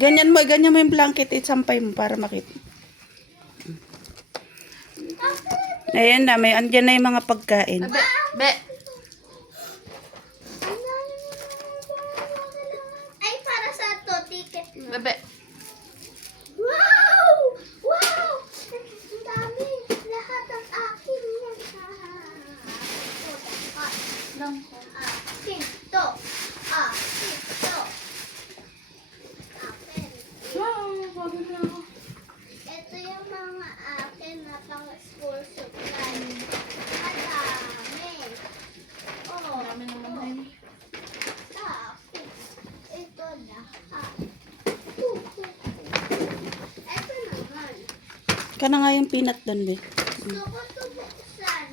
Ganyan mo yung blanket, isampay mo para makita. Ayan na, andyan na yung mga pagkain. Be. Ay, para sa to, ticket mo. Bebe. Wow! Wow! Ang dami. Lahat ang akin yan. Akin to. Akin to. Akin. Ito yung mga akin na pang school supply. Ang dami. Oh. Dami naman na yun. Akin. Ito lahat. Ito naman. Kana nga yung peanut doon, be. Gusto ko ito buksan.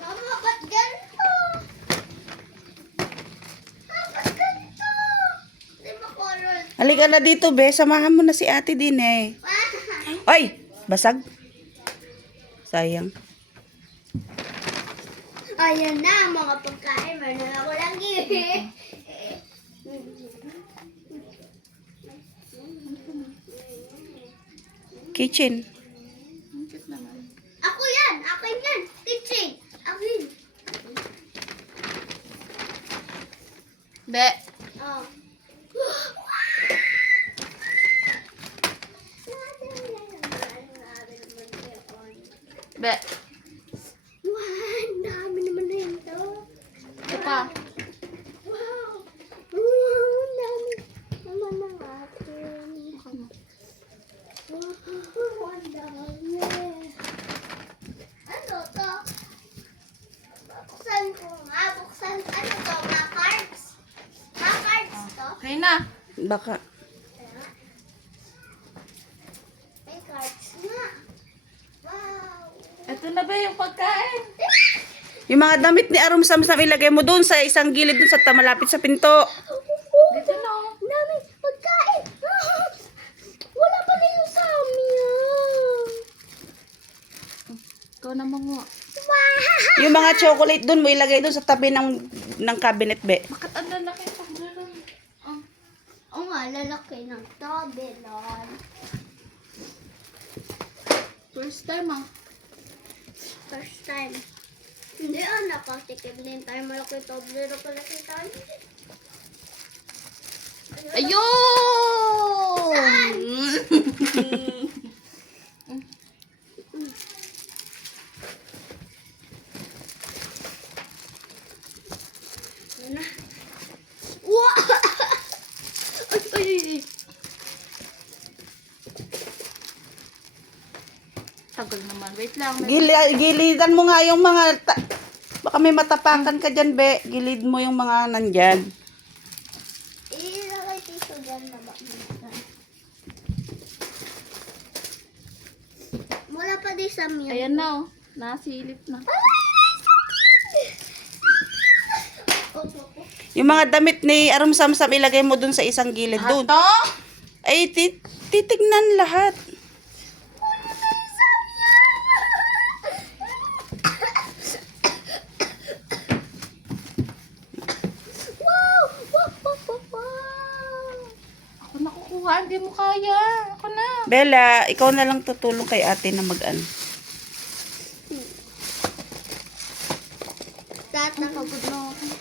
Mama, ba't ganito? Ba't ganito? Di ba color? Halika na dito, be. Samahan mo na si ate din, eh. Ay! Basag. Sayang. Ayan na, mga pagkain. Meron ako lang Kitchen. Ako yan! Akin yan! Teaching! Akin! Be. Oh. Be. Wow, ang dami naman na ito. Ito pa. Wow! Wow, ang dami naman ng akin. Wow, ang dami. Ano to? Buksan ko nga. Buksan. Ano to? Mga cards? Mga cards to? Okay na. Baka. May cards nga. Wow! Ito na ba yung pagkain? Yung mga damit ni Arum Samsam, ilagay mo doon sa isang gilid doon sa malapit sa pinto. Dito na. Ang dami pagkain. Wala pa na yung Samyang. Ikaw naman mo. Wow! Yung mga chocolate doon mo ilagay doon sa tabi ng cabinet, be. Bakit ang lalaki pa doon? Oo nga, lalaki ng tabelon. First time First time. Hindi nakatikim din tayo. Malaki tabelon ako nakita. Ayun! Ano na? Wow! Ay. Tagal naman. Wait lang. Gilidan mo nga yung mga... Baka may matapakan ka dyan, be. Gilid mo yung mga nandyan. Ilagay dito dyan na ba? Mula pa di sa mute. Ayan na oh. Nasilip na. Yung mga damit ni Arum Samsam, ilagay mo doon sa isang gilid doon. Ito? Ay, titignan lahat. Wow! Wow! Wow! Wow! Wow! Ako nakukuha. Hindi mo kaya. Ako na. Bella, ikaw na lang tutulong kay ate na mag-ano. Tatang. Pagod na ako.